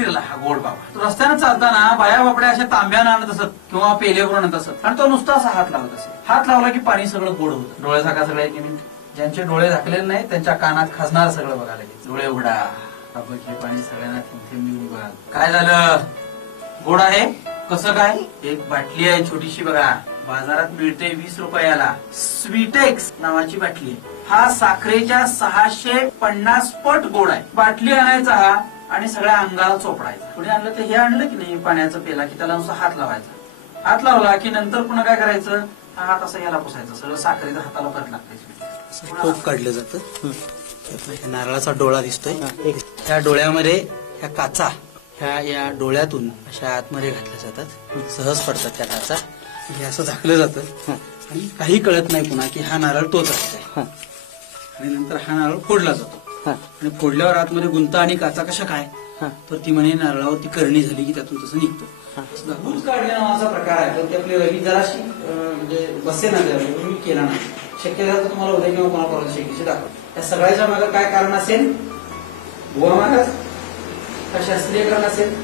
फिरला हा गोड बाबा. तो रस्त्यानं चालताना बाया बापड्या अशा तांब्यानं आणत असत किंवा पेलेवरून आणत असत आणि तो नुसता असा हात लावत असे. हात लावला की पाणी सगळं गोड होतं. डोळे झाका सगळे 1 मिनिट. ज्यांचे डोळे झाकलेले नाही त्यांच्या कानात खासणार सगळं बघायला लागेल. डोळे उघडा. हे पाणी सगळ्यांना थेंब थेंब बघा. काय झालं? गोड आहे? कसं काय? एक बाटली आहे छोटीशी बघा, बाजारात मिळते 20 रुपयाला. स्वीटेक्स नावाची बाटली आहे. हा साखरेच्या 650 पट गोड आहे. बाटली आणायचा हा आणि सगळ्या अंगाला चोपडायचा. पुढे आणलं तर हे आणलं की नाही पाण्याचं पेला की त्याला नुसता हात लावायचा. हात लावला की नंतर पुन्हा काय करायचं, हा हात असं याला पुसायचं. सगळं साखरेचं हाताला परत लागते. टोप काढलं जातं. नारळाचा डोळा दिसतोय. ह्या डोळ्यामध्ये ह्या काचा या डोळ्यातून अशा आतमध्ये घातल्या जातात. सहज पडतात त्या काचा. हे असं झाकलं जातं आणि काही कळत नाही पुन्हा की हा नारळ तोच असतोय. आणि नंतर हा नारळ फोडला जातो आणि फोडल्यावर आतमध्ये गुंता आणि काचा कशा काय, तर ती म्हणे नारळावरती करणी झाली की त्यातून तसं निघतं. दूध काढणे नावाचा प्रकार आहे. तर ती आपली रवी जराशी म्हणजे बसे ना मी केला नाही. शक्य झालं तर तुम्हाला उद्या किंवा कोणा परवा शेतीशी दाखवा. त्या सगळ्याच्या मागे काय कारण असेल? बुवा महाराज का शास्त्रीय कारण असेल?